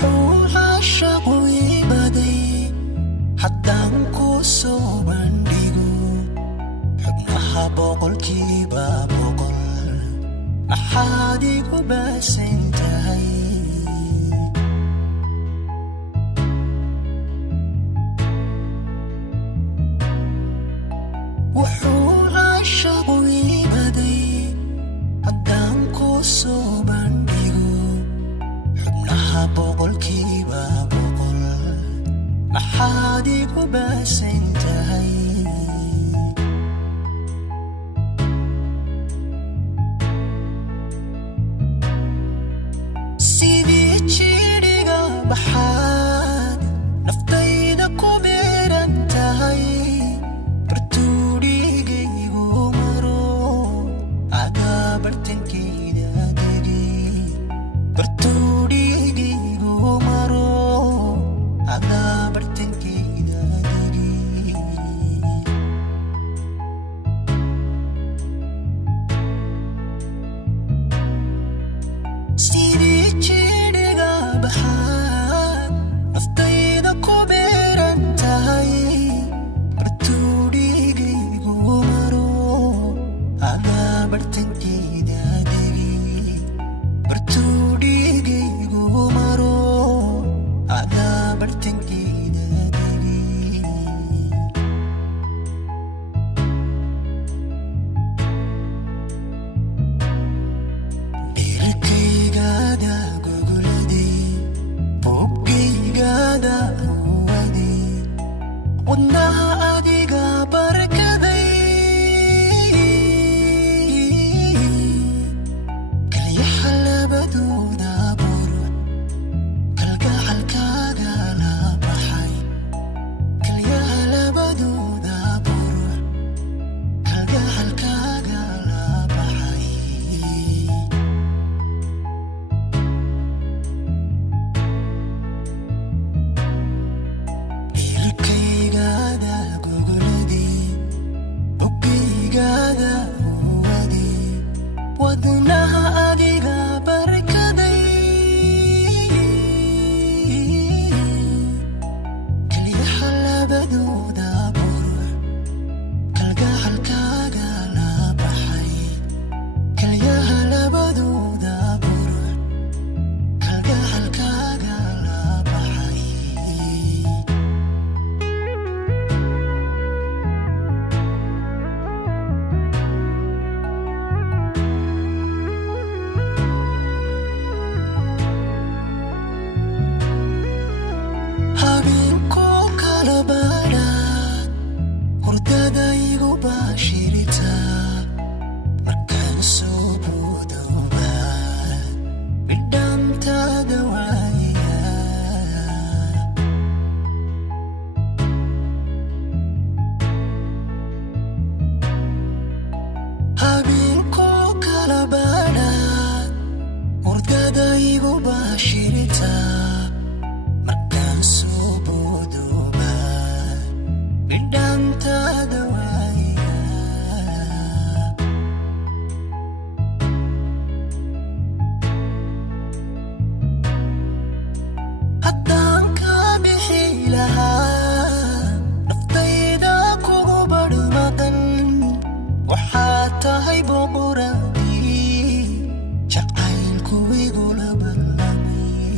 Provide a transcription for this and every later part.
wuxuu caashaqu iibaday haddaan ku soo bandhigo xubnaha boqolkiiba boqol maxaad igu baasan tahay wuxuu caashaqu iibaday haddaan ku soo bandhigo xubnaha boqolkiiba boqol maxaad igu baasan tahay sidii jidhiga baxaad naftayda ku beeran tahay bartuudhigaygu maro adaa bartankeeda degi bartuudhigaygu maro adaa bartankeeda degi sidii jidhiga baxaad naftayda ku beeran tahay bartuudhigaygu maro adaa bartankeeda degi bartuudhigaygu maro adaa bartankeeda degi beerkaygaada gogoladay boggaygaada uwaday wadnaha adiga barkaday kalyaha labadooda buruc kalgacalkaaga la baxay kalyaha labadooda buruc kalgacalkaaga la baxay beerkaygaada gogoladay boggaygaada uwaday wadnaha adiga barkaday kalyaha labadooda buruc kalgacalkaaga la baxay kalyaha labadooda buruc kalgacalkaaga la baxay habeenkoo kala baadhaad hurdada igu baashirita markaan soo boodowbaad bidhaantaada waaya habeenkoo kala baadhaad hurdada igu baashirita markaan soo boodowbaad bidhaantaada waaya haddaan ka bixi lahaa naftayda kugu badhmaqan waxaad tahay boqoradii jacaylku igula ballamay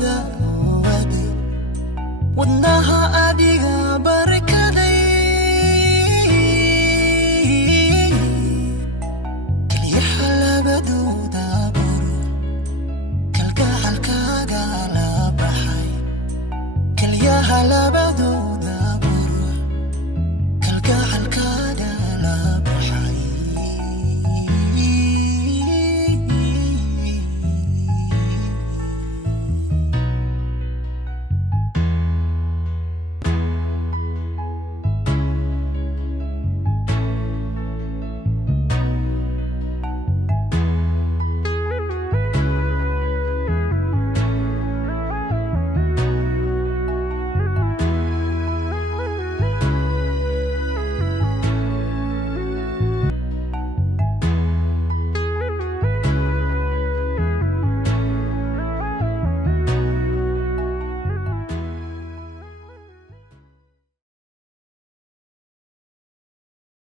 هذا